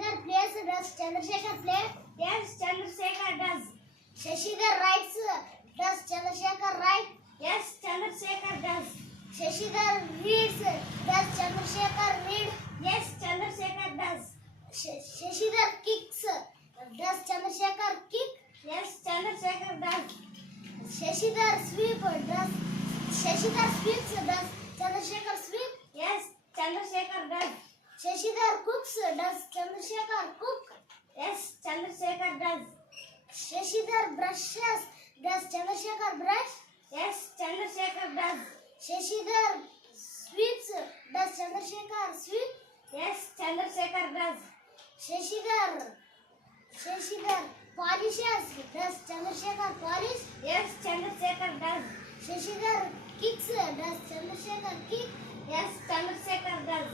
Shashidhar plays. Does Chandrasekhar play? Yes, Chandrasekhar does. Shashidhar writes. Does Chandrasekhar write? Yes, Chandrasekhar does. Shashidhar reads. Does Chandrasekhar read? Yes, Chandrasekhar does. Shashidhar kicks. Does Chandrasekhar kick? Yes, Chandrasekhar does. Shashidhar sweeps. Does Shashidhar sweeps? Does Chandrasekhar sweep? Yes, Chandrasekhar does. Shashidhar cooks. Does Chandrasekhar cook? Yes, Chandrasekhar does. Shashidhar brushes. Does Chandrasekhar brush? Yes, Chandrasekhar does. Shashidhar sweeps. Does Chandrasekhar sweep? Yes, Chandrasekhar does. Shashidhar polishes. Does Chandrasekhar polish? Yes, Chandrasekhar does. Shashidhar kicks. Does Chandrasekhar kick? Yes, Chandrasekhar does.